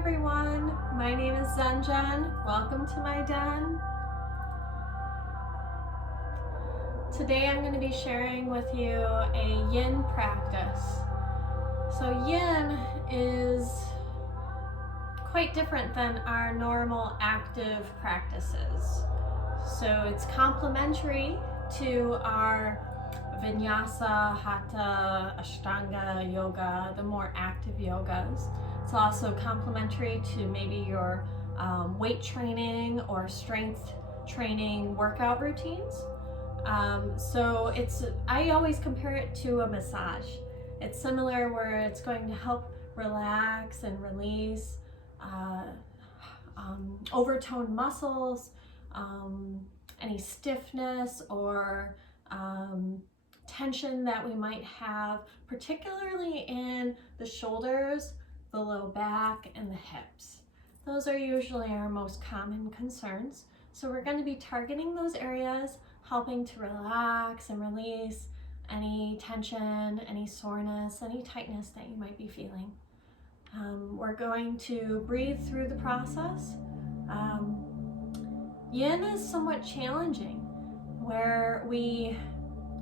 everyone, my name is Zenjan. Welcome to my den. Today I'm going to be sharing with you a yin practice. So yin is quite different than our normal active practices. So it's complementary to our Vinyasa, Hatha, Ashtanga yoga, the more active yogas. It's also complementary to maybe your weight training or strength training workout routines. I always compare it to a massage. It's similar where it's going to help relax and release overtoned muscles, any stiffness or tension that we might have, particularly in the shoulders, the low back, and the hips. Those are usually our most common concerns. So we're going to be targeting those areas, helping to relax and release any tension, any soreness, any tightness that you might be feeling. We're going to breathe through the process. Yin is somewhat challenging, where we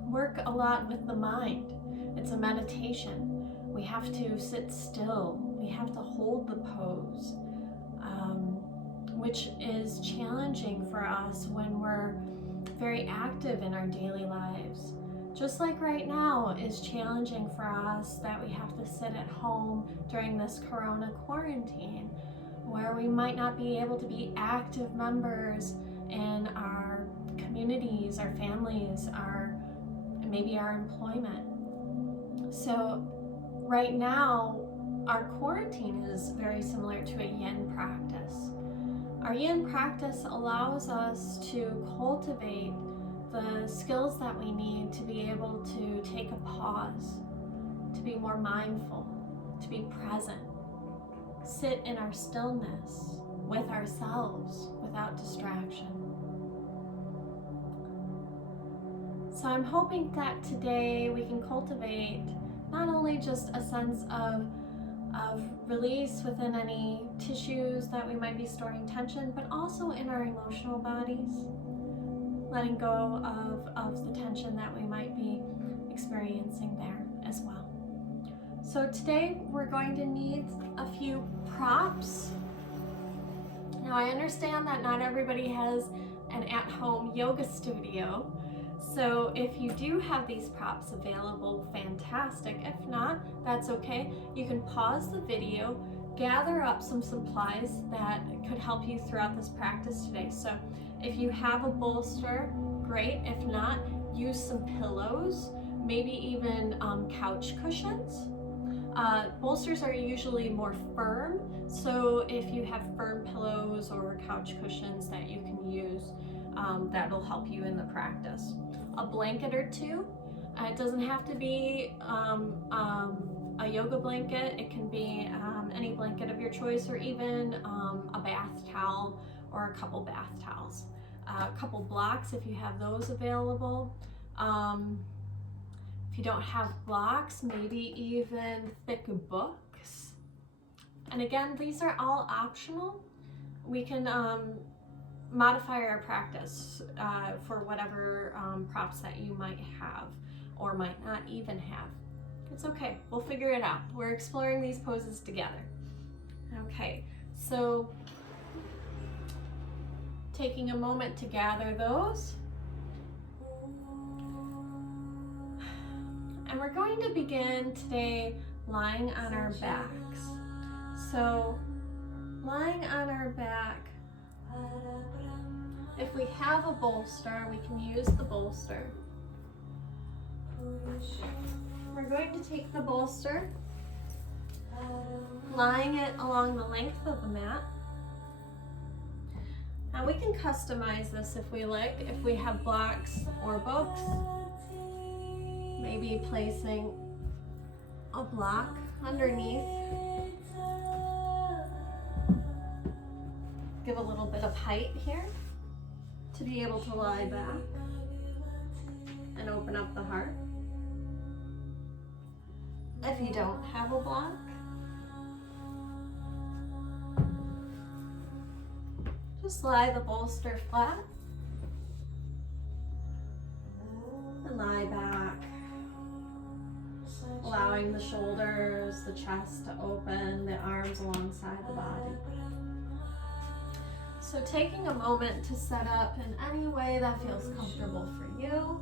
work a lot with the mind. It's a meditation. We have to sit still. We have to hold the pose, which is challenging for us when we're very active in our daily lives. Just like right now is challenging for us that we have to sit at home during this corona quarantine, where we might not be able to be active members in our communities, our families, maybe our employment. So right now, our quarantine is very similar to a yin practice. Our yin practice allows us to cultivate the skills that we need to be able to take a pause, to be more mindful, to be present, sit in our stillness with ourselves without distraction. So I'm hoping that today we can cultivate not only just a sense of release within any tissues that we might be storing tension, but also in our emotional bodies, letting go of the tension that we might be experiencing there as well. So today we're going to need a few props. Now I understand that not everybody has an at-home yoga studio. So if you do have these props available, fantastic. If not, that's okay. You can pause the video, gather up some supplies that could help you throughout this practice today. So if you have a bolster, great. If not, use some pillows, maybe even couch cushions. Bolsters are usually more firm, so if you have firm pillows or couch cushions that you can use, that'll help you in the practice. A blanket or two. It doesn't have to be a yoga blanket. It can be any blanket of your choice, or even a bath towel or a couple bath towels. A couple blocks if you have those available. If you don't have blocks, maybe even thick books. And again, these are all optional. We can modify our practice for whatever props that you might have or might not even have. It's okay, we'll figure it out. We're exploring these poses together. Okay, so taking a moment to gather those. And we're going to begin today lying on our backs. So lying on our back, if we have a bolster, we can use the bolster. We're going to take the bolster, lying it along the length of the mat. Now we can customize this if we like, if we have blocks or books. Maybe placing a block underneath. Give a little bit of height here to be able to lie back and open up the heart. If you don't have a block, Just lie the bolster flat and lie back, allowing the shoulders, the chest to open, the arms alongside the body. So taking a moment to set up in any way that feels comfortable for you,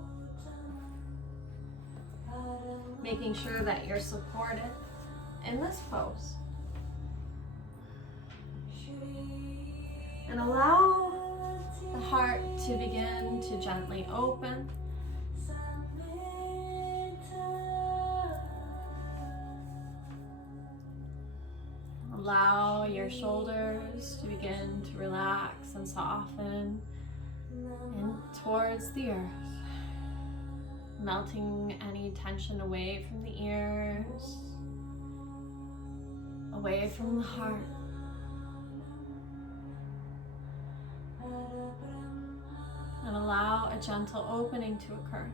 making sure that you're supported in this pose. And allow the heart to begin to gently open. Allow your shoulders to begin to relax and soften in towards the earth, melting any tension away from the ears, away from the heart. And allow a gentle opening to occur.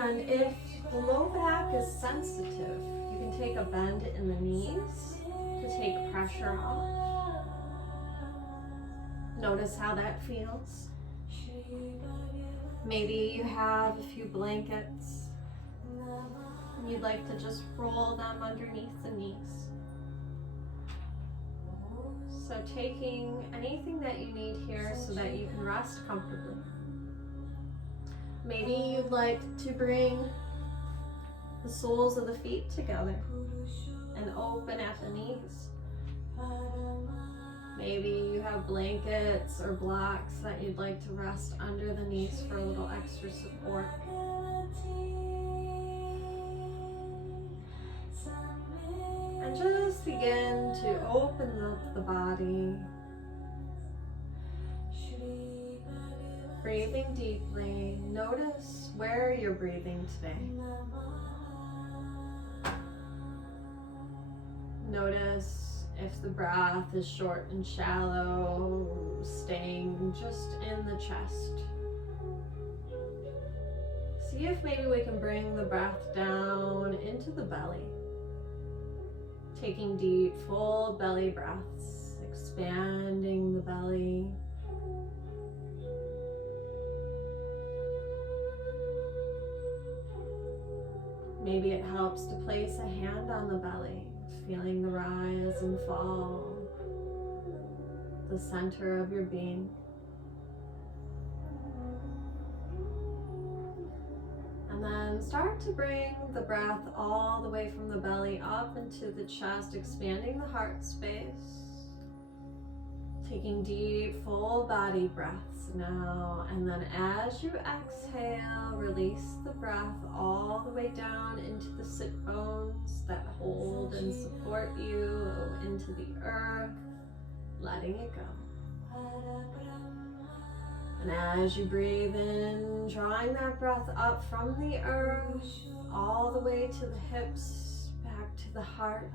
And if the low back is sensitive, you can take a bend in the knees to take pressure off. Notice how that feels. Maybe you have a few blankets and you'd like to just roll them underneath the knees. So taking anything that you need here so that you can rest comfortably. Maybe you'd like to bring the soles of the feet together and open at the knees. Maybe you have blankets or blocks that you'd like to rest under the knees for a little extra support. And just begin to open up the body. Breathing deeply. Notice where you're breathing today. Notice if the breath is short and shallow, staying just in the chest. See if maybe we can bring the breath down into the belly. Taking deep, full belly breaths, expanding the belly. Maybe it helps to place a hand on the belly, feeling the rise and fall, the center of your being. And then start to bring the breath all the way from the belly up into the chest, expanding the heart space. Taking deep, full body breaths now. And then as you exhale, release the breath all the way down into the sit bones that hold and support you into the earth, letting it go. And as you breathe in, drawing that breath up from the earth, all the way to the hips, back to the heart,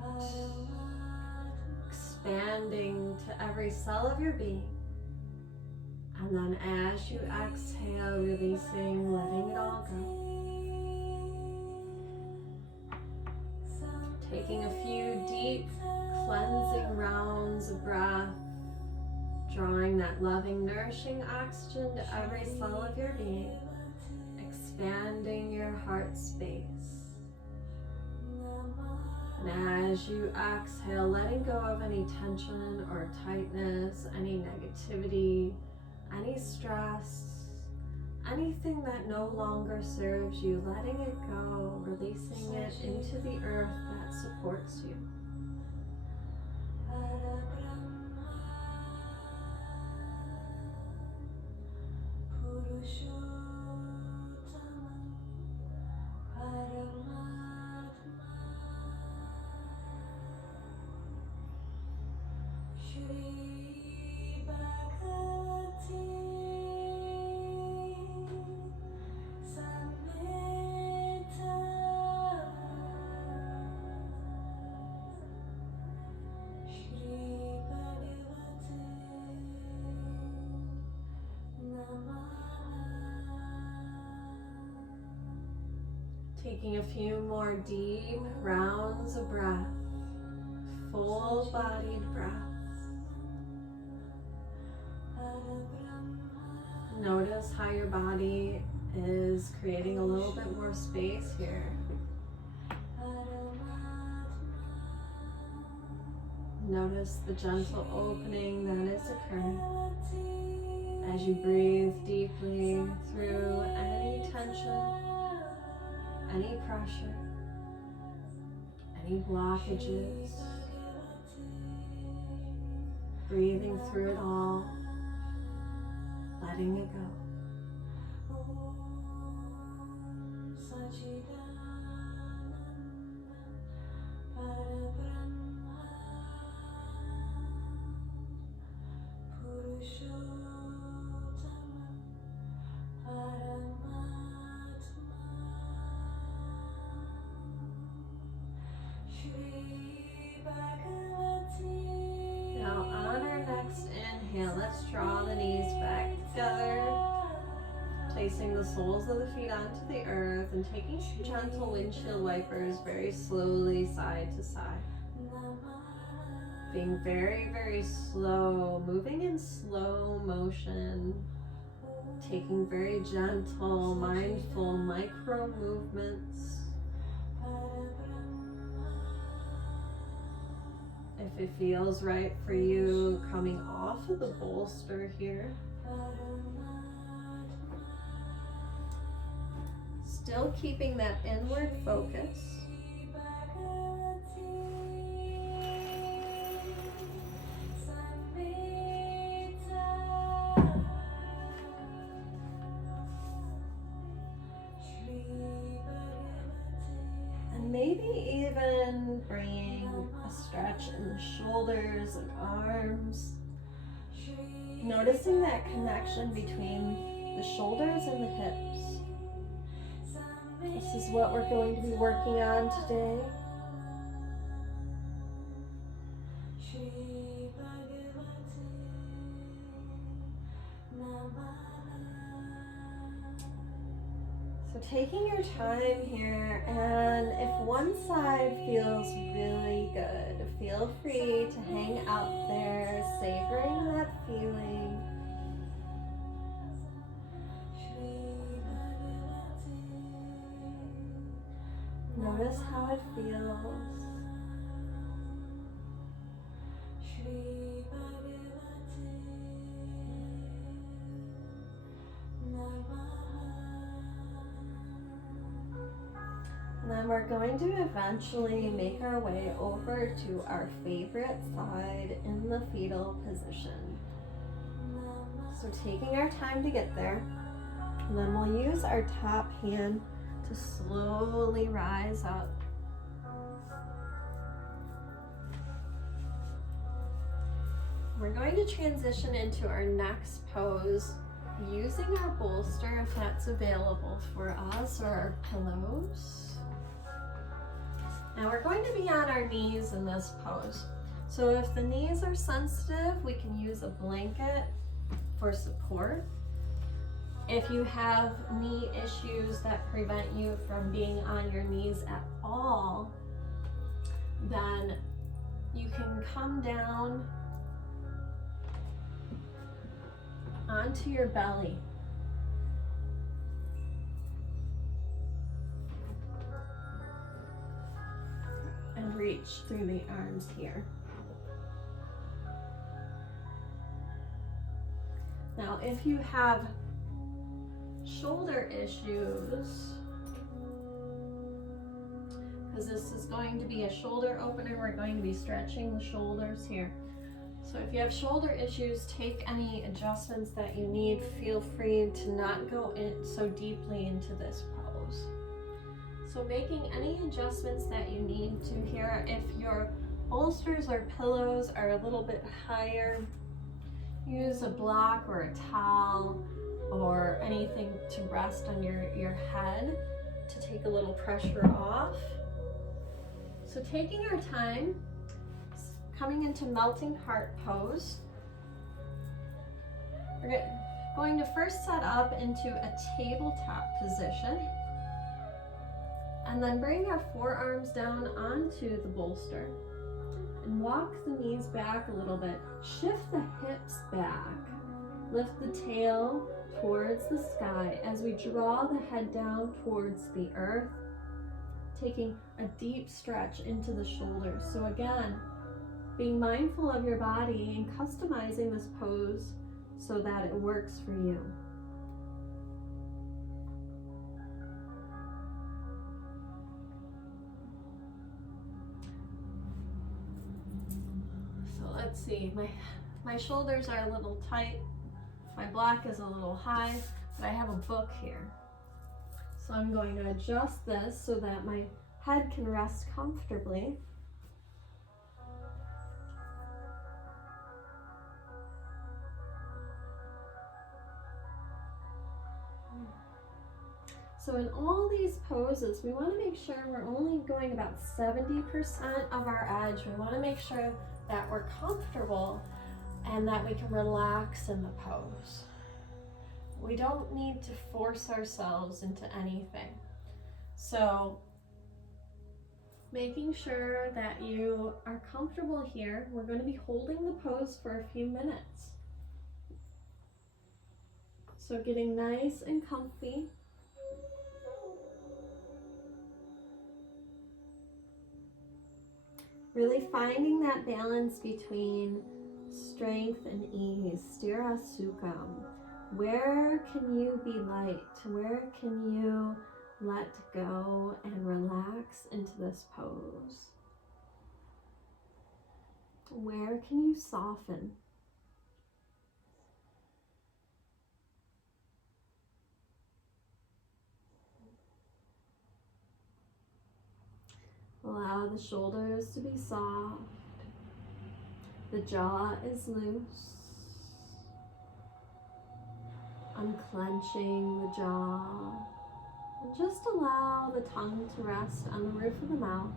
expanding to every cell of your being. And then as you exhale, releasing, letting it all go. Taking a few deep, cleansing rounds of breath, drawing that loving, nourishing oxygen to every cell of your being, expanding your heart space. And as you exhale, letting go of any tension or tightness, any negativity, any stress, anything that no longer serves you, letting it go, releasing it into the earth that supports you. Taking a few more deep rounds of breath, full-bodied breaths. Notice how your body is creating a little bit more space here. Notice the gentle opening that is occurring as you breathe deeply through any tension, any pressure, any blockages. Breathing through it all, letting it go. Now on our next inhale, let's draw the knees back together, placing the soles of the feet onto the earth and taking some gentle windshield wipers very slowly side to side. Being very, very slow, moving in slow motion, taking very gentle, mindful micro movements. If it feels right for you, coming off of the bolster here. Still keeping that inward focus. And maybe even bringing a stretch in the shoulders and arms. Noticing that connection between the shoulders and the hips. This is what we're going to be working on today. So taking your time here, and if one side feels really good, feel free to hang out there, savoring that feeling. Notice how it feels. And then we're going to eventually make our way over to our favorite side in the fetal position. So taking our time to get there, and then we'll use our top hand to slowly rise up. We're going to transition into our next pose using our bolster if that's available for us, or our pillows. Now we're going to be on our knees in this pose. So if the knees are sensitive, we can use a blanket for support. If you have knee issues that prevent you from being on your knees at all, then you can come down onto your belly. And reach through the arms here. Now, if you have shoulder issues, because this is going to be a shoulder opener, we're going to be stretching the shoulders here. So if you have shoulder issues, take any adjustments that you need. Feel free to not go in so deeply into this pose. So making any adjustments that you need to here. If your bolsters or pillows are a little bit higher, use a block or a towel or anything to rest on your head to take a little pressure off. So taking our time, coming into melting heart pose. We're going to first set up into a tabletop position. And then bring our forearms down onto the bolster and walk the knees back a little bit. Shift the hips back. Lift the tail towards the sky as we draw the head down towards the earth, taking a deep stretch into the shoulders. So again, being mindful of your body and customizing this pose so that it works for you. So let's see, my shoulders are a little tight, my block is a little high, but I have a book here. So I'm going to adjust this so that my head can rest comfortably. So in all these poses, we want to make sure we're only going about 70% of our edge. We want to make sure that we're comfortable and that we can relax in the pose. We don't need to force ourselves into anything. So making sure that you are comfortable here. We're going to be holding the pose for a few minutes. So getting nice and comfy. Really finding that balance between strength and ease, Sthira Sukha. Where can you be light? Where can you let go and relax into this pose? Where can you soften? Allow the shoulders to be soft. The jaw is loose. Unclenching the jaw. And just allow the tongue to rest on the roof of the mouth.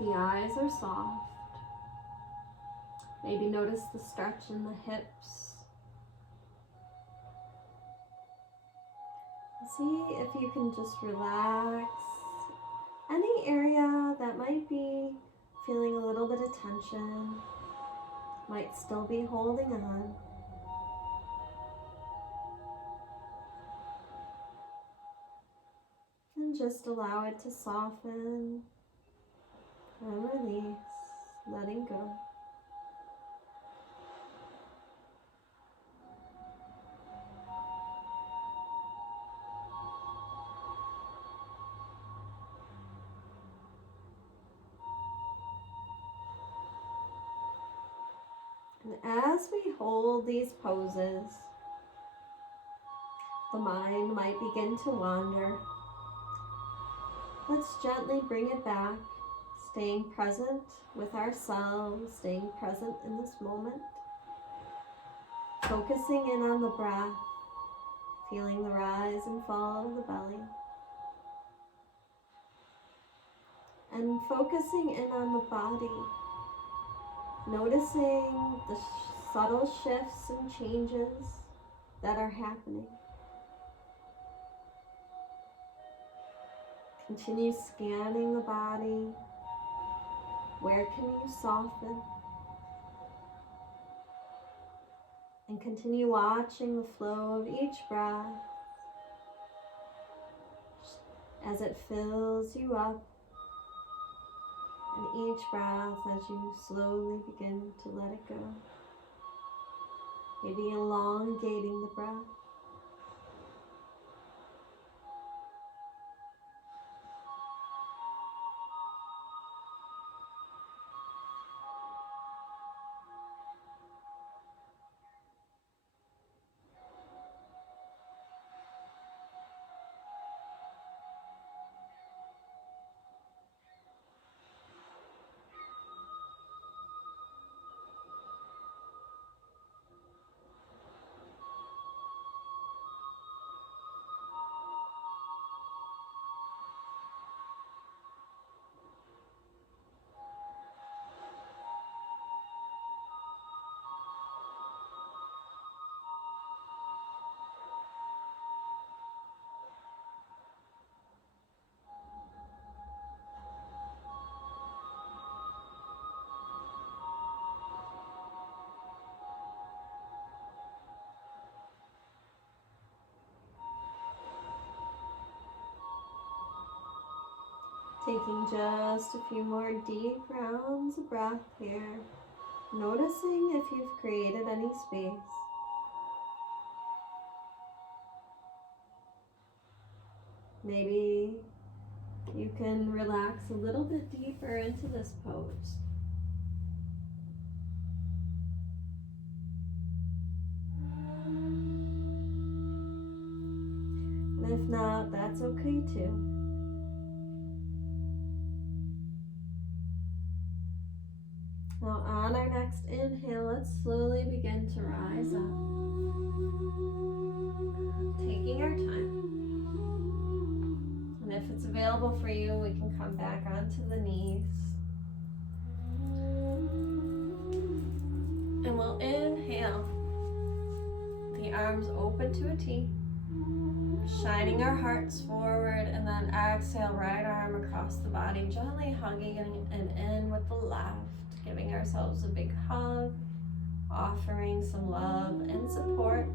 The eyes are soft. Maybe notice the stretch in the hips. See if you can just relax any area that might be feeling a little bit of tension, might still be holding on. And just allow it to soften and release, letting go. And as we hold these poses, the mind might begin to wander. Let's gently bring it back, staying present with ourselves, staying present in this moment, focusing in on the breath, feeling the rise and fall of the belly, and focusing in on the body, noticing the subtle shifts and changes that are happening. Continue scanning the body. Where can you soften? And continue watching the flow of each breath as it fills you up, and each breath as you slowly begin to let it go. Maybe elongating the breath. Taking just a few more deep rounds of breath here. Noticing if you've created any space. Maybe you can relax a little bit deeper into this pose. And if not, that's okay too. Now on our next inhale, let's slowly begin to rise up. Taking our time. And if it's available for you, we can come back onto the knees. And we'll inhale. The arms open to a T. Shining our hearts forward, and then exhale, right arm across the body, gently hugging and in with the left. Giving ourselves a big hug, offering some love and support.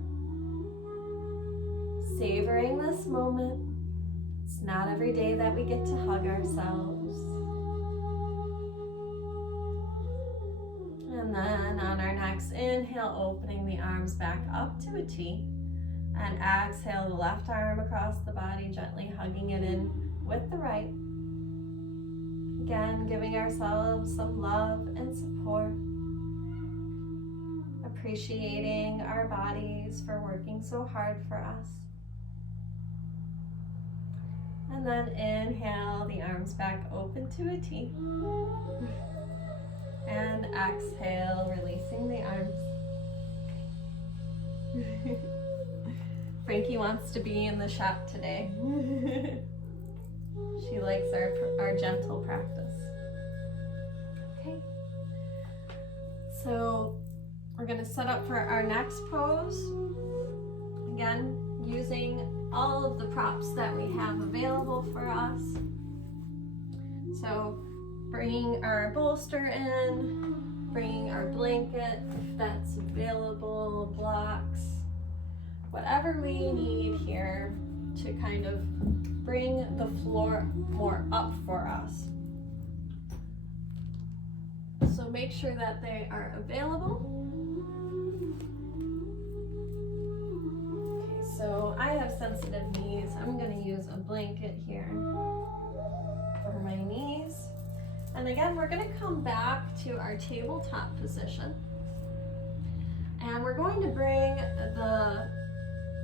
Savoring this moment. It's not every day that we get to hug ourselves. And then on our next inhale, opening the arms back up to a T. And exhale, the left arm across the body, gently hugging it in with the right. Again, giving ourselves some love and support. Appreciating our bodies for working so hard for us. And then inhale, the arms back open to a T. And exhale, releasing the arms. Frankie wants to be in the shot today. She likes our gentle practice. Okay. So we're going to set up for our next pose. Again, using all of the props that we have available for us. So bringing our bolster in, bringing our blanket if that's available, blocks, whatever we need here to kind of bring the floor more up for us. So make sure that they are available. Okay, so I have sensitive knees. I'm going to use a blanket here for my knees. And again, we're going to come back to our tabletop position. And we're going to bring the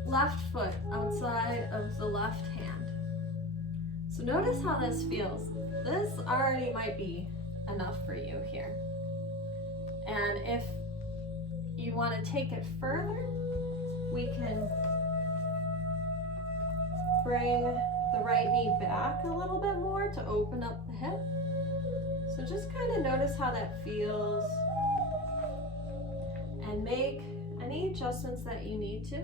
left foot outside of the left hand. So notice how this feels. This already might be enough for you here. And if you want to take it further, we can bring the right knee back a little bit more to open up the hip. So just kind of notice how that feels and make any adjustments that you need to.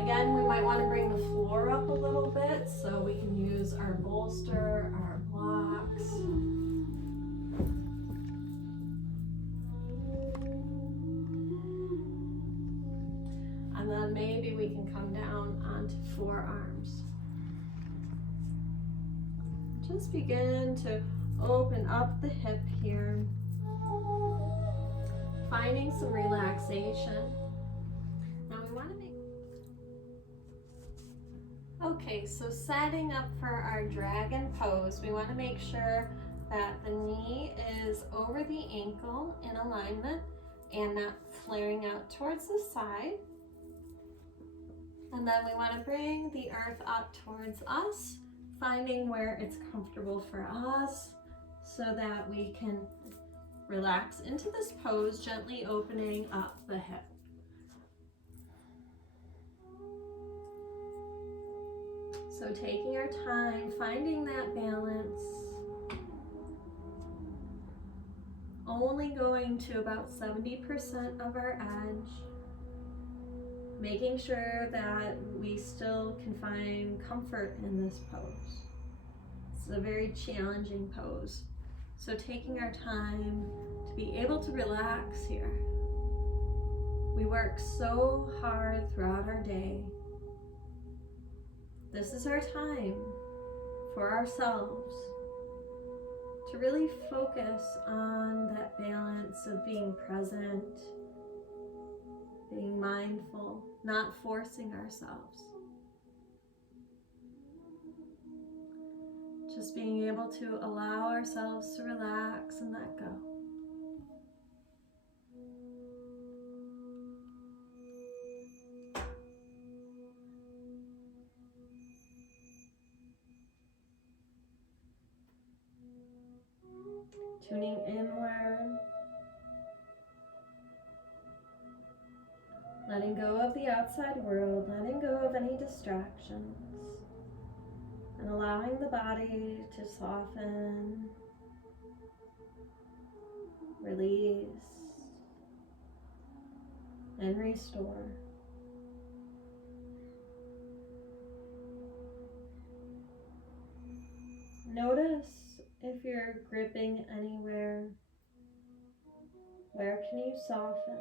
Again, we might want to bring the floor up a little bit so we can use our bolster, our blocks. And then maybe we can come down onto forearms. Just begin to open up the hip here, finding some relaxation. Now we want to make... Okay, so setting up for our dragon pose, we want to make sure that the knee is over the ankle in alignment and not flaring out towards the side. And then we want to bring the earth up towards us, finding where it's comfortable for us so that we can relax into this pose, gently opening up the hip. So taking our time, finding that balance, only going to about 70% of our edge, making sure that we still can find comfort in this pose. It's a very challenging pose. So taking our time to be able to relax here. We work so hard throughout our day. This is our time for ourselves to really focus on that balance of being present, being mindful, not forcing ourselves. Just being able to allow ourselves to relax and let go. Tuning inward, letting go of the outside world, letting go of any distractions, and allowing the body to soften, release, and restore. Notice if you're gripping anywhere. Where can you soften?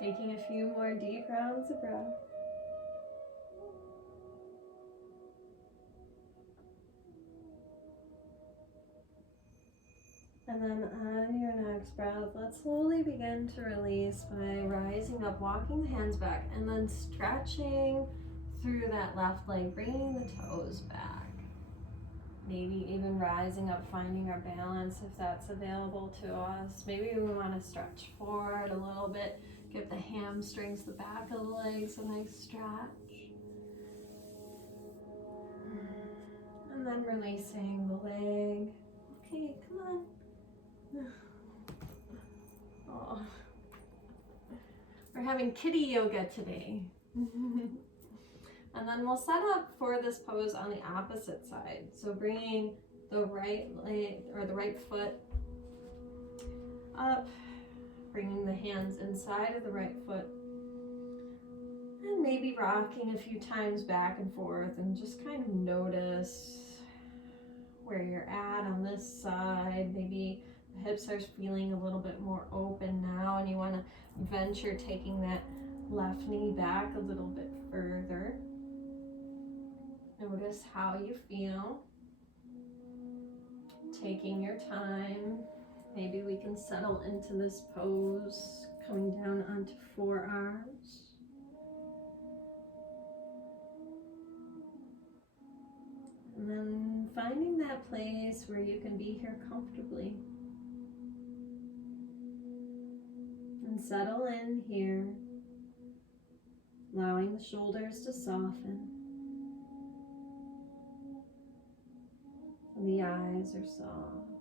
Taking a few more deep rounds of breath. And then on your next breath, let's slowly begin to release by rising up, walking the hands back, and then stretching through that left leg, bringing the toes back. Maybe even rising up, finding our balance if that's available to us. Maybe we want to stretch forward a little bit, give the hamstrings, the back of the legs a nice stretch. And then releasing the leg. Okay, come on. Oh. We're having kitty yoga today. And then we'll set up for this pose on the opposite side. So bringing the right leg or the right foot up, bringing the hands inside of the right foot, and maybe rocking a few times back and forth, and just kind of notice where you're at on this side. Maybe the hips are feeling a little bit more open now, and you want to venture taking that left knee back a little bit further. Notice how you feel. Taking your time. Maybe we can settle into this pose, coming down onto forearms. And then finding that place where you can be here comfortably. And settle in here, allowing the shoulders to soften. And the eyes are soft.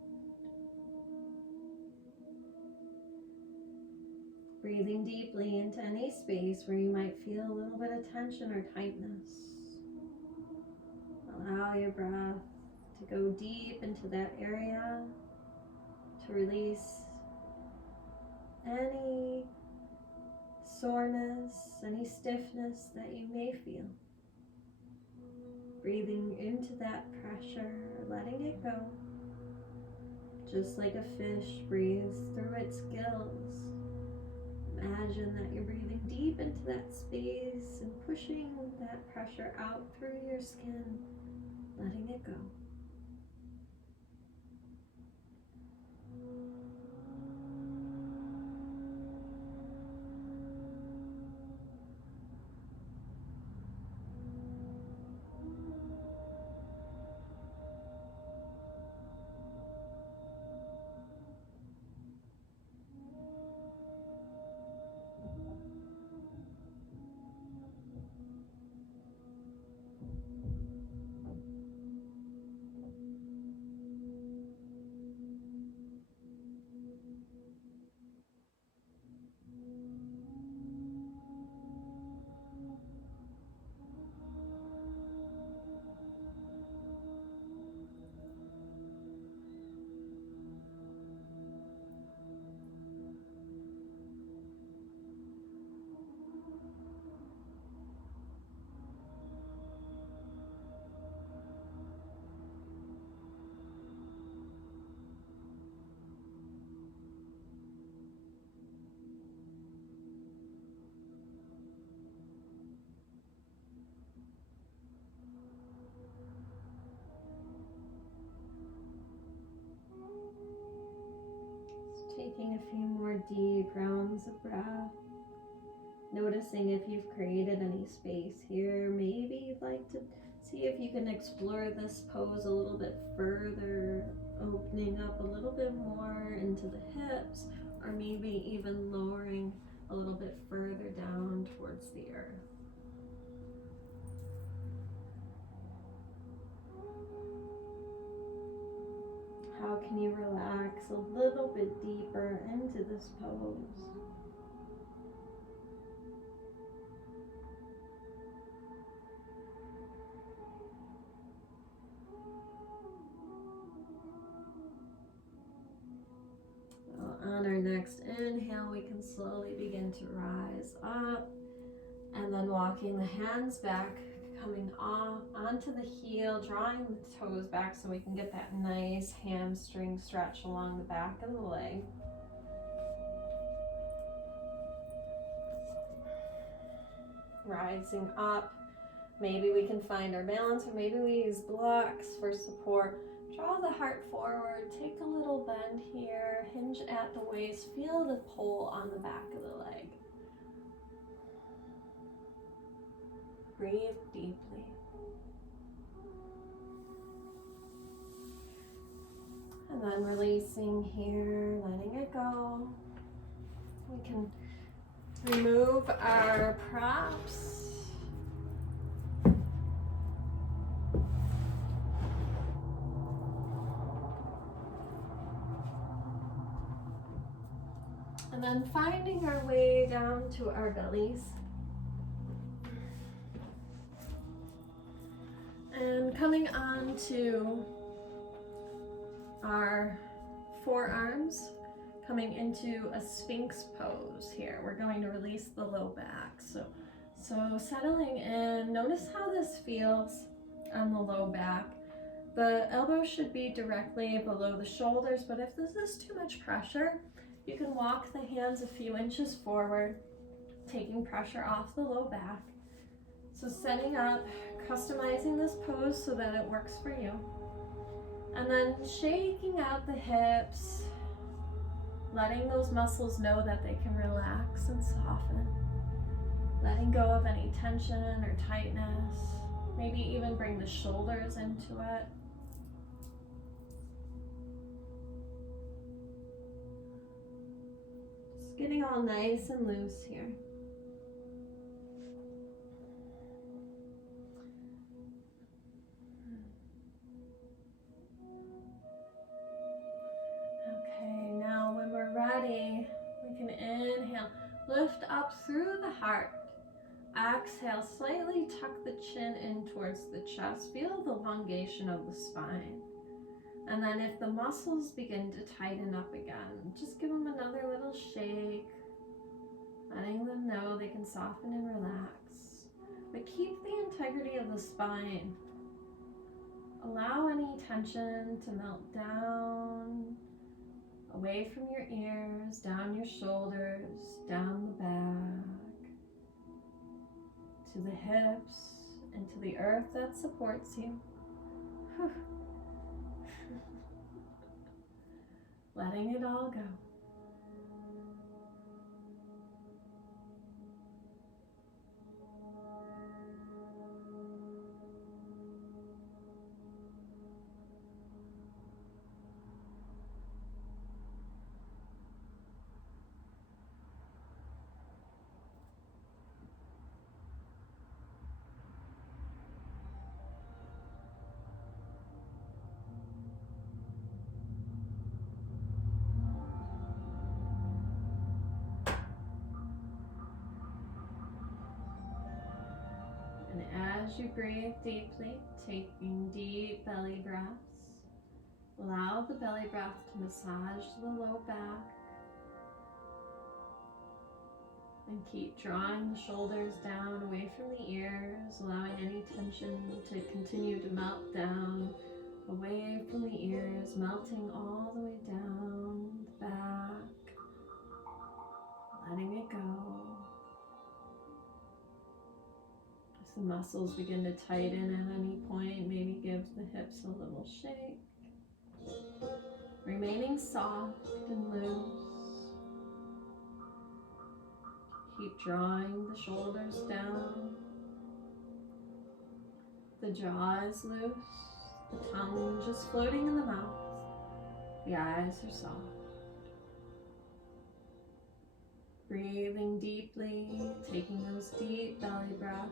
Breathing deeply into any space where you might feel a little bit of tension or tightness. Allow your breath to go deep into that area to release any soreness, any stiffness that you may feel. Breathing into that pressure, letting it go. Just like a fish breathes through its gills. imagine that you're breathing deep into that space and pushing that pressure out through your skin, letting it go. Taking a few more deep rounds of breath. Noticing if you've created any space here. Maybe you'd like to see if you can explore this pose a little bit further, opening up a little bit more into the hips, or maybe even lowering a little bit further down towards the earth. How can you relax a little bit deeper into this pose? On our next inhale, we can slowly begin to rise up, and then walking the hands back, coming off onto the heel, drawing the toes back so we can get that nice hamstring stretch along the back of the leg. Rising up, maybe we can find our balance, or maybe we use blocks for support. Draw the heart forward, take a little bend here, hinge at the waist, feel the pull on the back of the leg. Breathe deeply. And then releasing here, letting it go. We can remove our props. And then finding our way down to our bellies. And coming on to our forearms, coming into a Sphinx pose here. We're going to release the low back. So settling in, notice how this feels on the low back. The elbow should be directly below the shoulders, but if this is too much pressure, you can walk the hands a few inches forward, taking pressure off the low back. So setting up, customizing this pose so that it works for you. And then shaking out the hips, letting those muscles know that they can relax and soften. Letting go of any tension or tightness. Maybe even bring the shoulders into it. Just getting all nice and loose here. Okay, now when we're ready, we can inhale, lift up through the heart. Exhale, slightly tuck the chin in towards the chest. Feel the elongation of the spine. And then if the muscles begin to tighten up again, just give them another little shake, letting them know they can soften and relax. But keep the integrity of the spine. Allow any tension to melt down. away from your ears, down your shoulders, down the back, to the hips, and to the earth that supports you. Whew. Letting it all go. And as you breathe deeply, taking deep belly breaths, allow the belly breath to massage the low back. And keep drawing the shoulders down away from the ears, allowing any tension to continue to melt down away from the ears, melting all the way down the back, letting it go. If the muscles begin to tighten at any point, maybe give the hips a little shake. Remaining soft and loose. Keep drawing the shoulders down. The jaw is loose. The tongue just floating in the mouth. The eyes are soft. Breathing deeply, taking those deep belly breaths.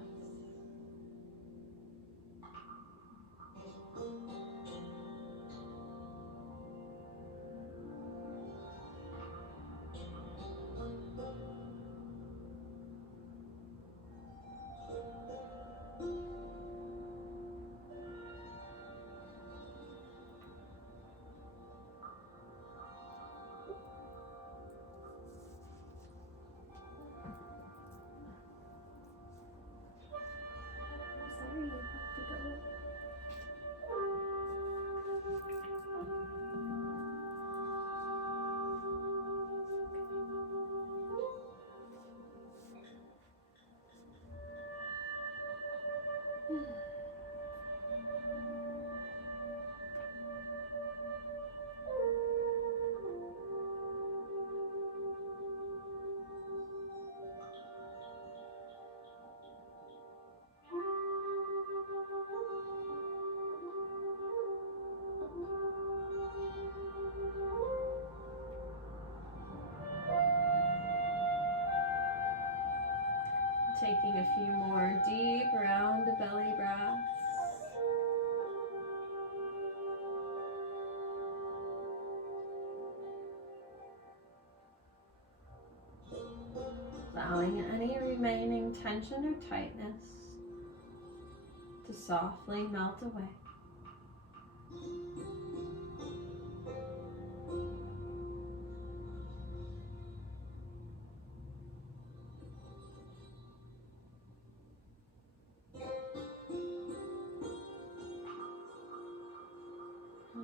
Sorry, you have to go. Taking a few more deep round belly breaths. Allowing any remaining tension or tightness to softly melt away.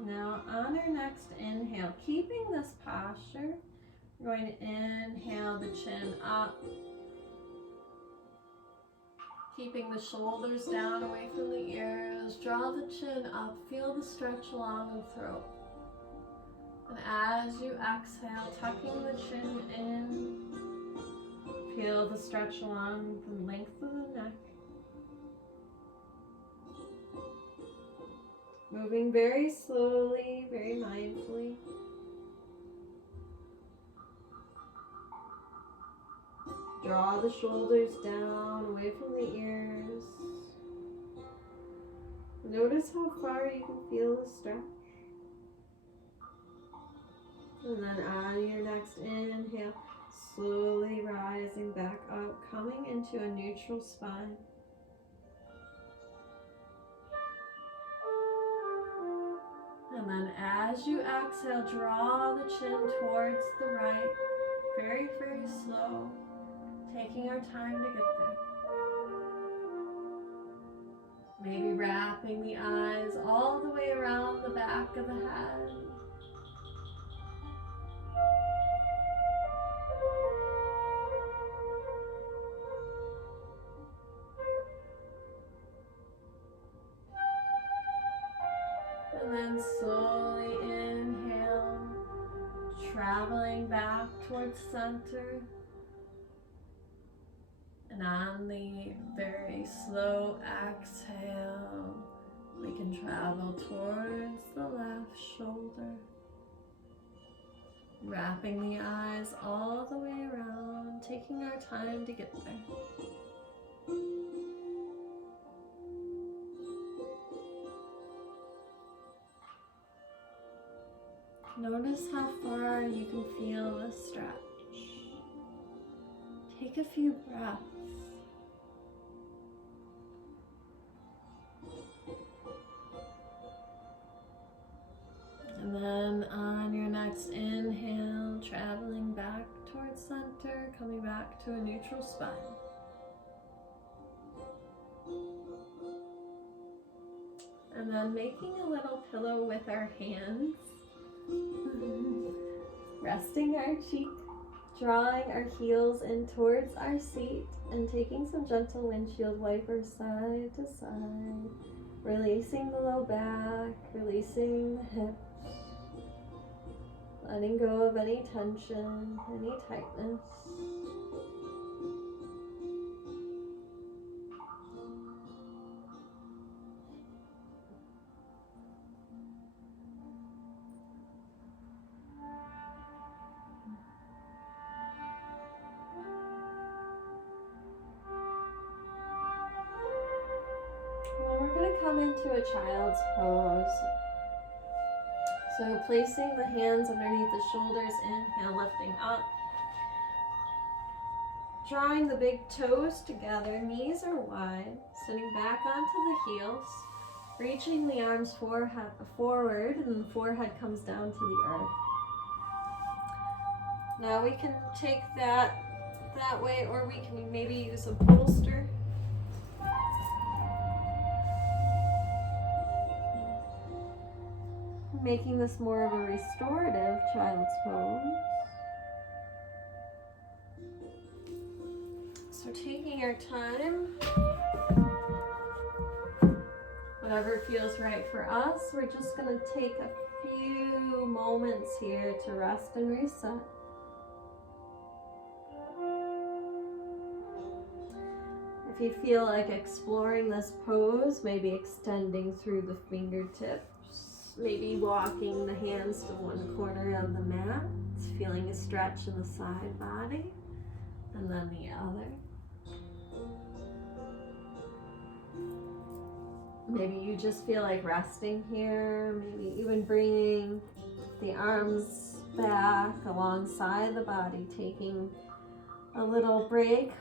Now on our next inhale, keeping this posture, we're going to inhale the chin up, keeping the shoulders down away from the ears. Draw the chin up, feel the stretch along the throat. And as you exhale, tucking the chin in, feel the stretch along the length of the neck. Moving very slowly, very mindfully. Draw the shoulders down, away from the ears. Notice how far you can feel the stretch. And then on your next inhale, slowly rising back up, coming into a neutral spine. And then as you exhale, draw the chin towards the right, very, very slow, taking our time to get there. Maybe wrapping the eyes all the way around the back of the head. then slowly inhale, traveling back towards center. And on the very slow exhale, we can travel towards the left shoulder, wrapping the eyes all the way around, taking our time to get there. Notice how far you can feel the stretch. Take a few breaths. And then on your next inhale, traveling back towards center, coming back to a neutral spine. And then making a little pillow with our hands, resting our cheek, drawing our heels in towards our seat, and taking some gentle windshield wipers side to side, releasing the low back, releasing the hips, letting go of any tension, any tightness. Well, we're going to come into a child's pose. So placing the hands underneath the shoulders, inhale, lifting up. Drawing the big toes together, knees are wide, sitting back onto the heels, reaching the arms forward, and the forehead comes down to the earth. Now we can take that way, or we can maybe use a bolster. Making this more of a restorative child's pose. So taking our time, whatever feels right for us, we're just going to take a few moments here to rest and reset. If you feel like exploring this pose, maybe extending through the fingertips, maybe walking the hands to one corner of the mat, feeling a stretch in the side body, and then the other. Maybe you just feel like resting here, maybe even bringing the arms back alongside the body, taking a little break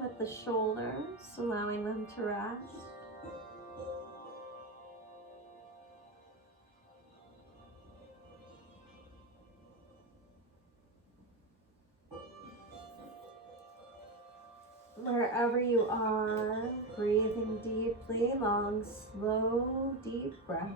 with the shoulders, allowing them to rest. Wherever you are, breathing deeply, long, slow, deep breaths.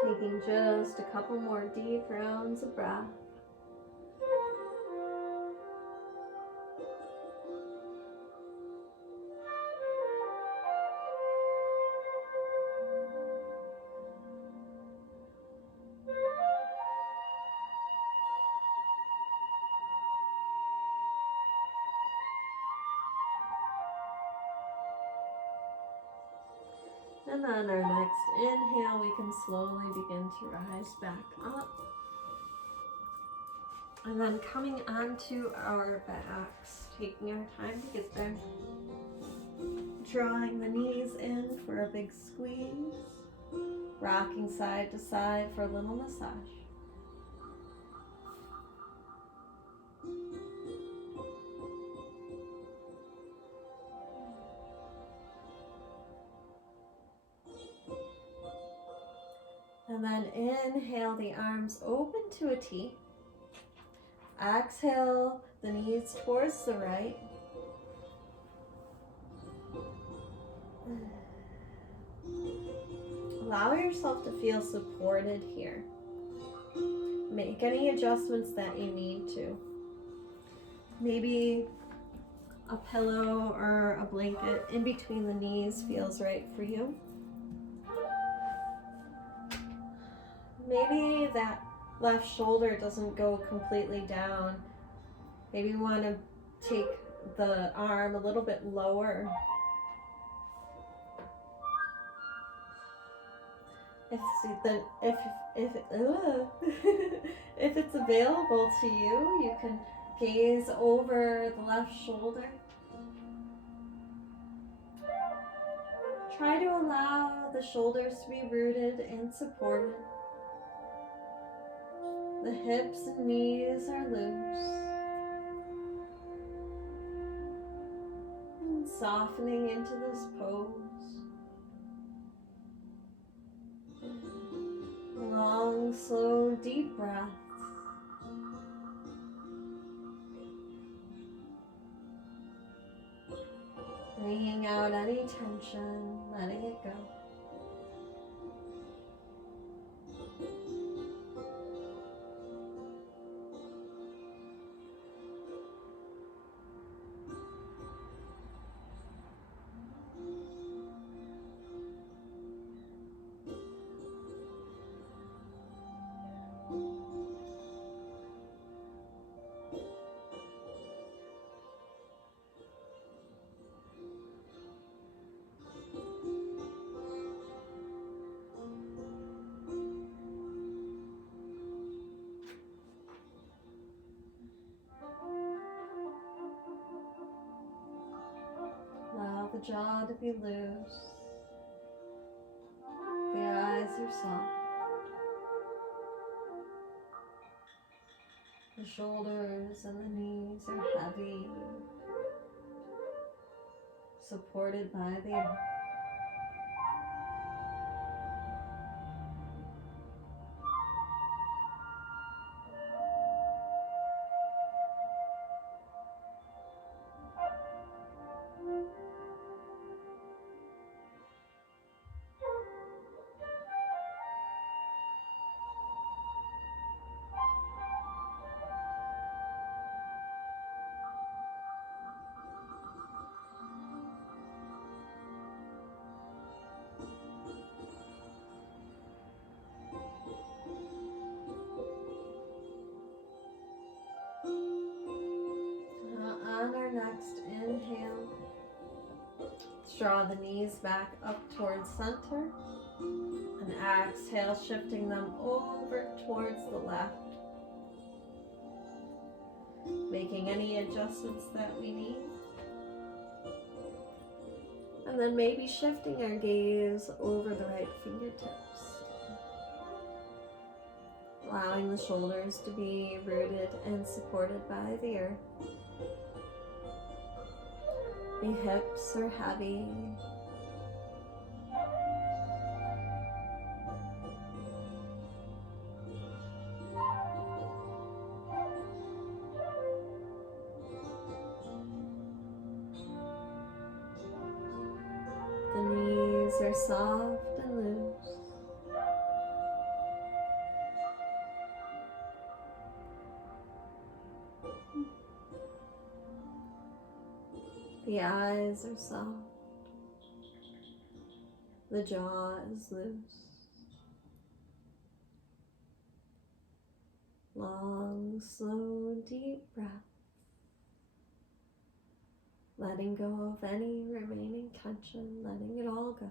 Taking just a couple more deep rounds of breath. And on our next inhale, we can slowly begin to rise back up. And then coming onto our backs, taking our time to get there. Drawing the knees in for a big squeeze. Rocking side to side for a little massage. And then inhale the arms open to a T. Exhale the knees towards the right. Allow yourself to feel supported here. Make any adjustments that you need to. Maybe a pillow or a blanket in between the knees feels right for you. Maybe that left shoulder doesn't go completely down. Maybe you want to take the arm a little bit lower. If it's available to you, you can gaze over the left shoulder. Try to allow the shoulders to be rooted and supported. The hips and knees are loose. And softening into this pose. Long, slow, deep breaths. Bringing out any tension, letting it go. Allow the jaw to be loose. The eyes are soft. The shoulders and the knees are heavy, supported by the earth. On our next inhale, draw the knees back up towards center, and exhale, shifting them over towards the left, making any adjustments that we need. And then maybe shifting our gaze over the right fingertips, allowing the shoulders to be rooted and supported by the earth. The hips are heavy. The knees are soft and loose. The eyes are soft. The jaw is loose. Long, slow, deep breath. Letting go of any remaining tension, letting it all go.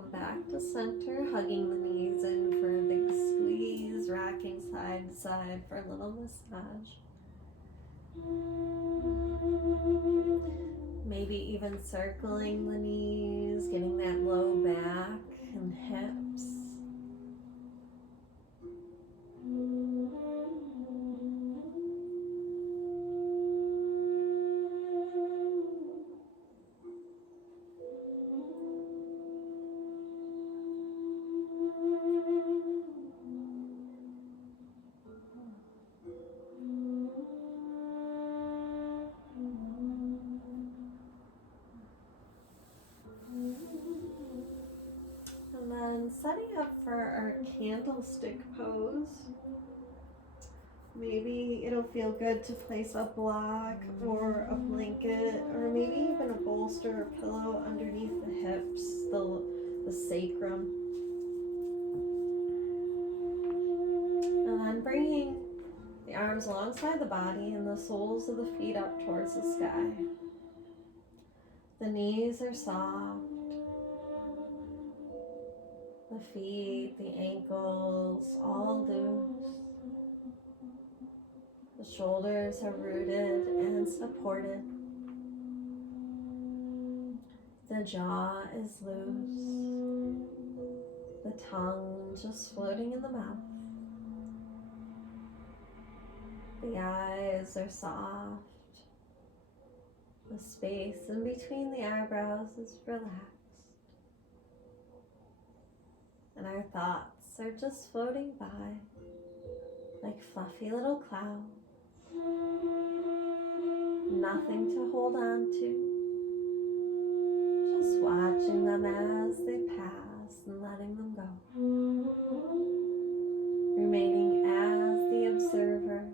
come back to center, hugging the knees in for a big squeeze, rocking side to side for a little massage. Maybe even circling the knees, getting that low back and hips. And then setting up for our candlestick pose. Maybe it'll feel good to place a block or a blanket or maybe even a bolster or pillow underneath the hips, the sacrum. And then bringing the arms alongside the body and the soles of the feet up towards the sky. The knees are soft. The feet, the ankles, all loose. The shoulders are rooted and supported. The jaw is loose. The tongue just floating in the mouth. The eyes are soft. The space in between the eyebrows is relaxed. And our thoughts are just floating by like fluffy little clouds. Nothing to hold on to. Just watching them as they pass and letting them go. Remaining as the observer.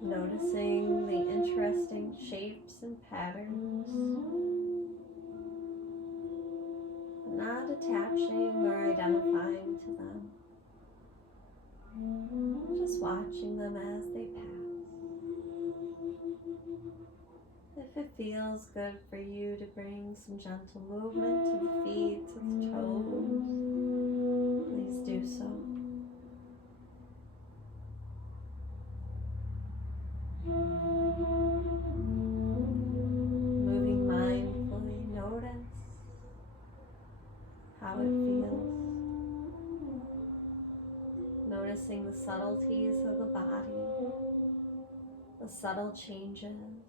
Noticing the interesting shapes and patterns. Not attaching or identifying to them. Just watching them as they pass. If it feels good for you to bring some gentle movement to the feet, to the toes, please do so. Moving mindfully, notice how it feels. Noticing the subtleties of the body, the subtle changes.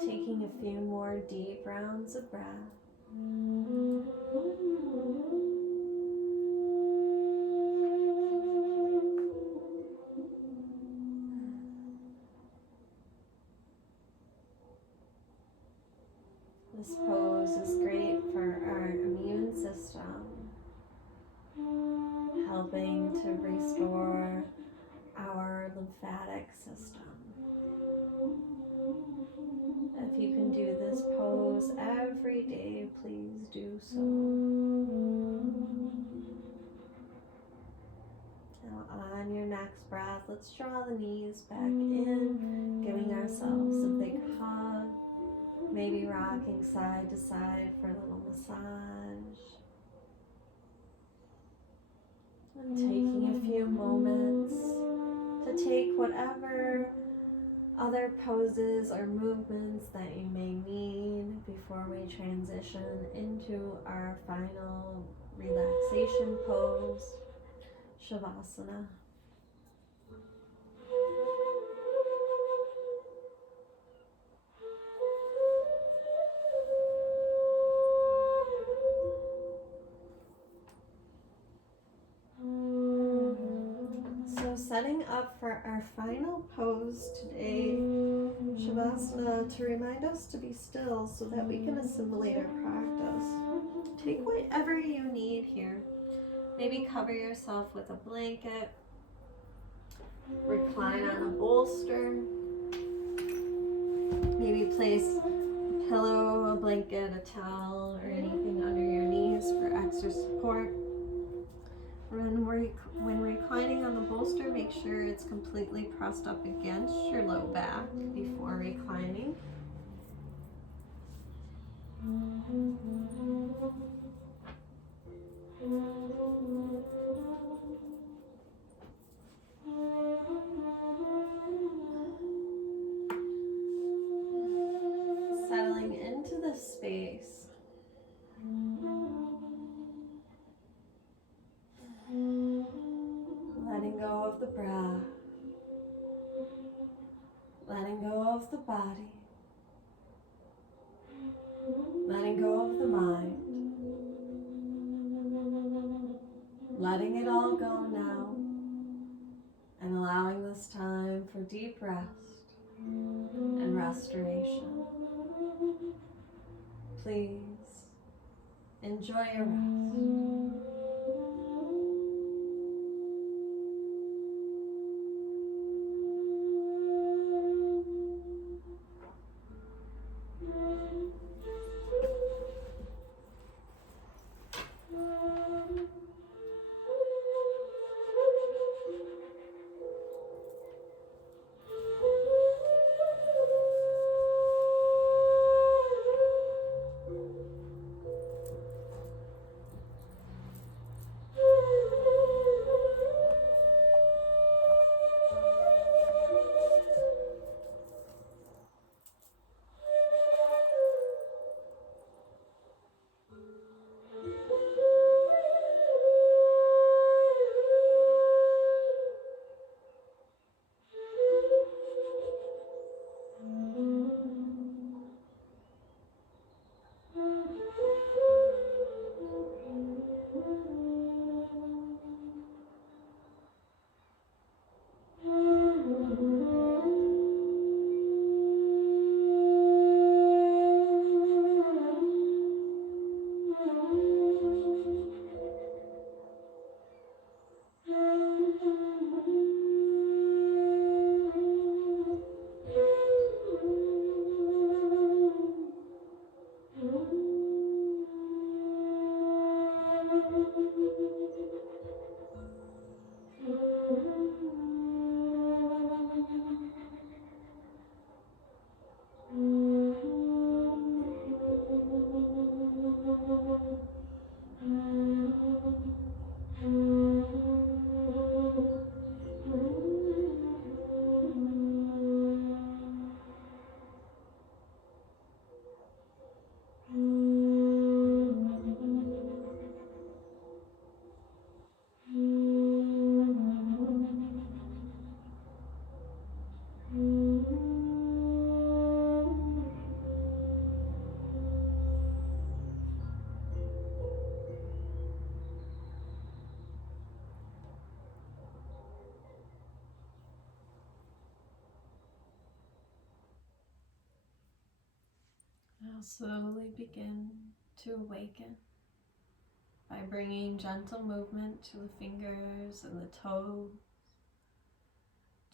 Taking a few more deep rounds of breath. This pose is great for our immune system, helping to restore our lymphatic system. If you can do this pose every day, please do so. Now on your next breath, let's draw the knees back in, giving ourselves a big hug, maybe rocking side to side for a little massage. And taking a few moments to take whatever other poses or movements that you may need before we transition into our final relaxation pose, Shavasana. So setting up for our final pose today, Shavasana, to remind us to be still so that we can assimilate our practice. Take whatever you need here. Maybe cover yourself with a blanket, recline on a bolster, maybe place a pillow, a blanket, a towel, or anything under your knees for extra support. When reclining on the bolster, make sure it's completely pressed up against your low back before reclining. Settling into the space. Letting go of the breath. Letting go of the body. Letting go of the mind. Letting it all go now. And allowing this time for deep rest and restoration. Please enjoy your rest. Now slowly begin to awaken by bringing gentle movement to the fingers and the toes,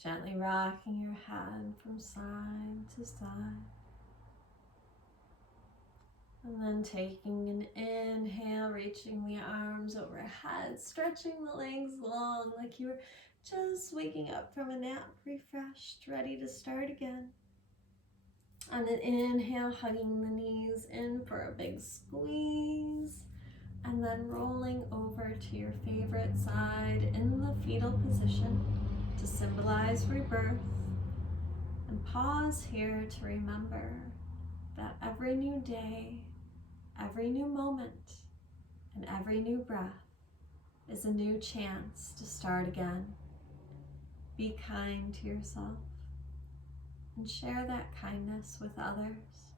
gently rocking your head from side to side. And then taking an inhale, reaching the arms overhead, stretching the legs long like you were just waking up from a nap, refreshed, ready to start again. On an inhale, hugging the knees in for a big squeeze, and then rolling over to your favorite side in the fetal position to symbolize rebirth. And pause here to remember that every new day, every new moment, and every new breath is a new chance to start again. Be kind to yourself and share that kindness with others.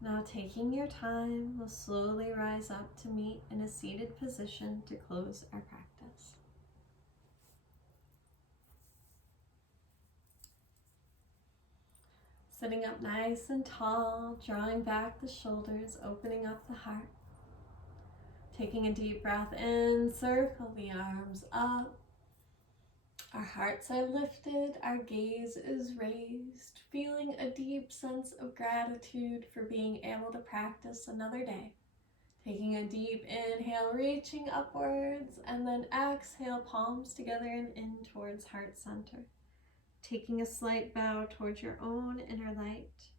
Now, taking your time, we'll slowly rise up to meet in a seated position to close our practice. Sitting up nice and tall, drawing back the shoulders, opening up the heart. Taking a deep breath in, circle the arms up. Our hearts are lifted, our gaze is raised, feeling a deep sense of gratitude for being able to practice another day. Taking a deep inhale, reaching upwards, and then exhale, palms together and in towards heart center. Taking a slight bow towards your own inner light.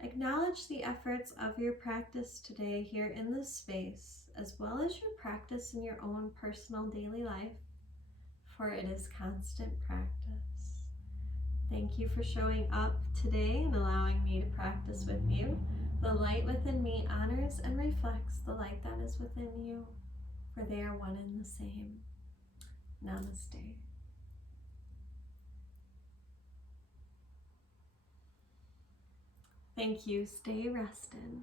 Acknowledge the efforts of your practice today here in this space, as well as your practice in your own personal daily life, for it is constant practice. Thank you for showing up today and allowing me to practice with you. The light within me honors and reflects the light that is within you, for they are one and the same. Namaste. Thank you. Stay rested.